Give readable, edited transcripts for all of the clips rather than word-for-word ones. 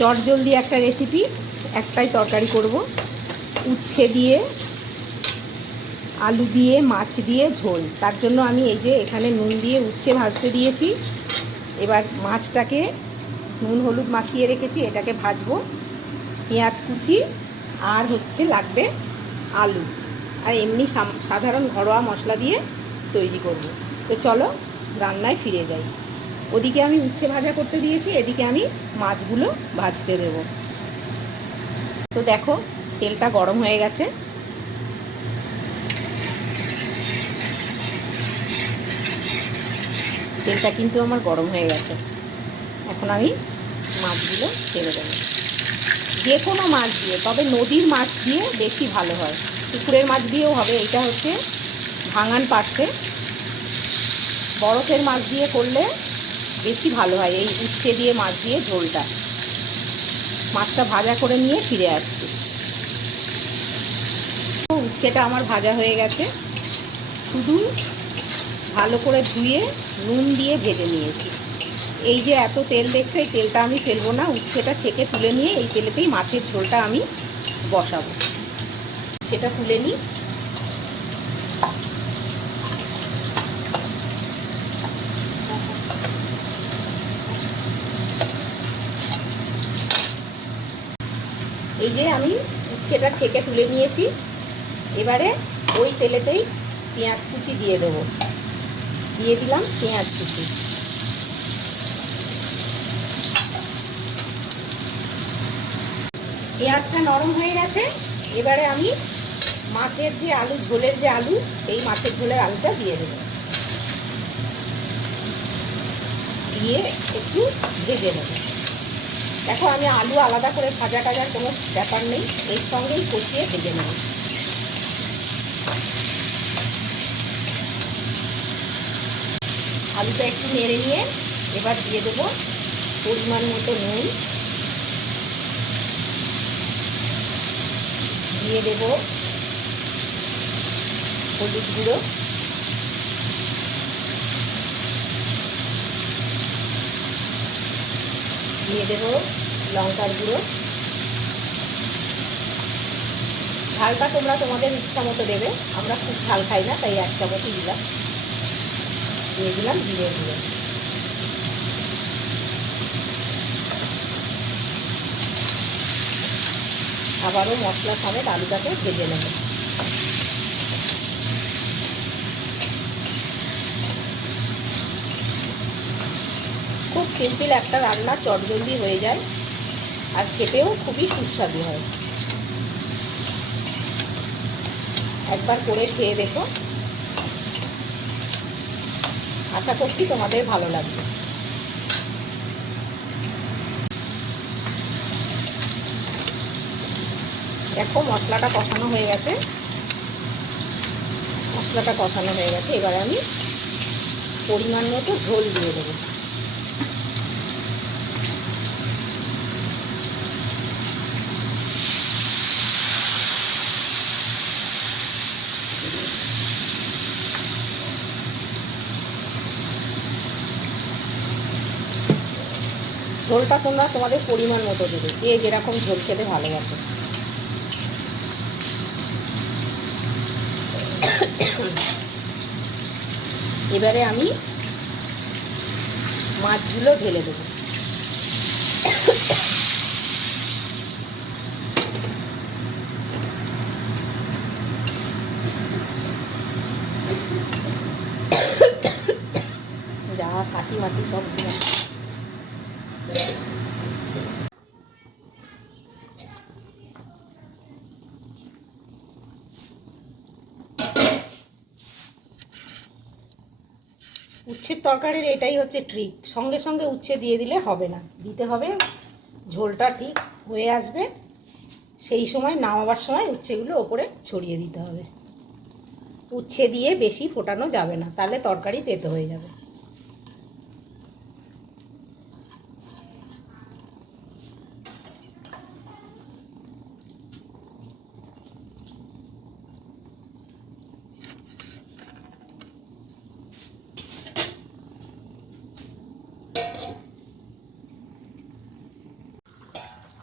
চটজলদি একটা রেসিপি, একটাই তরকারি করব, উচ্ছে দিয়ে আলু দিয়ে মাছ দিয়ে ঝোল। তার জন্য আমি এই যে এখানে নুন দিয়ে উচ্ছে ভাজতে দিয়েছি। এবার মাছটাকে নুন হলুদ মাখিয়ে রেখেছি, এটাকে ভাজবো। পেঁয়াজ কুচি আর হচ্ছে লাগবে আলু, আর এমনি সাধারণ ঘরোয়া মশলা দিয়ে তৈরি করব। তো চলো রান্নায় ফিরে যাই। ওদিকে আমি উচ্ছে ভাজা করতে দিয়েছি, এদিকে আমি মাছগুলো ভাজতে দেব। তো দেখো তেলটা গরম হয়ে গেছে। তেলটা কিন্তু আমার গরম হয়ে গেছে। এখন আমি মাছগুলো ছেড়ে দেবো, যে কোনো মাছ দিয়ে, তবে নদীর মাছ দিয়ে বেশি ভালো হয়। পুকুরের মাছ দিয়েও হবে, এটা হচ্ছে ভাঙান পাশে বরফের মাছ দিয়ে করলে বেশি ভালো হয় এই উচ্ছে দিয়ে মাছ দিয়ে ঝোলটা। মাছটা ভাজা করে নিয়ে ফিরে আসছি। উচ্ছেটা আমার ভাজা হয়ে গেছে, শুধু ভালো করে ধুয়ে নুন দিয়ে ভেজে নিয়েছি। এই যে এত তেল দেখছো, এই তেলটা আমি ফেলবো না, উচ্ছেটা ছেঁকে তুলে নিয়ে এই তেলেতেই মাছের ঝোলটা আমি বসাবো। সেটা তুলে নিই। এই যে আমি উচ্ছেটা ছেঁকে তুলে নিয়েছি। এবারে ওই তেলেতেই পেঁয়াজ কুচি দিয়ে দেবো। দিয়ে দিলাম পেঁয়াজ কুচি। পেঁয়াজটা নরম হয়ে গেছে। এবারে আমি মাছের যে আলু, ঝোলের যে আলু, এই মাছের ঝোলের আলুটা দিয়ে দেবো। দিয়ে একটু ভেজে নেব। দেখো আমি আলু আলাদা করে ভাজা টাজার কোনো ব্যাপার নেই, এর সঙ্গেই কষিয়ে ভেজে নেব। আলুটা একটু নেড়ে নিয়ে এবার দিয়ে দেবো পরিমাণ মতো নুন, দিয়ে দেবো হলুদ গুঁড়ো, দিয়ে দেবো লঙ্কার গুঁড়ো। ঝালটা তোমরা তোমাদের ইচ্ছা মতো দেবে, আমরা খুব ঝাল খাই না তাই 1 চামচই দিলাম। দিয়ে দিলাম জিরে গুঁড়ো। আবারও মশলা সমেত আলুটাকে ভেজে নেব। খুব সিম্পল একটা রান্না, চটজলদি হয়ে যায় আর খেতেও খুবই সুস্বাদু হয়। একবার করে খেয়ে দেখো, আশা করছি তোমাদের ভালো লাগবে। দেখো মশলাটা কষানো হয়ে গেছে। এবার আমি পরিমাণ মতো ঝোল দিয়ে দেবো। ঝোলটা তোমরা তোমাদের পরিমাণ মতো দেবে, যে যেরকম ঝোল খেতে ভালোবাসে। এবারে আমি মাছগুলো ঢেলে দেবো। যা কাশি মাসি সব দিয়ে উচ্ছের তরকারির এটাই হচ্ছে ট্রিক, সঙ্গে সঙ্গে উচ্ছে দিয়ে দিলে হবে না, দিতে হবে ঝোলটা ঠিক হয়ে আসবে, সেই সময় নামাবার সময় উচ্ছেগুলো ওপরে ছড়িয়ে দিতে হবে। উচ্ছে দিয়ে বেশি ফোটানো যাবে না, তাহলে তরকারি তেতো হয়ে যাবে।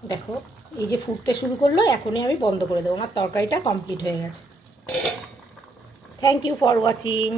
দেখো এই যে ফুটতে শুরু করলো, এখনই আমি বন্ধ করে দেবো। আমার তরকারিটা কমপ্লিট হয়ে গেছে। Thank you for watching.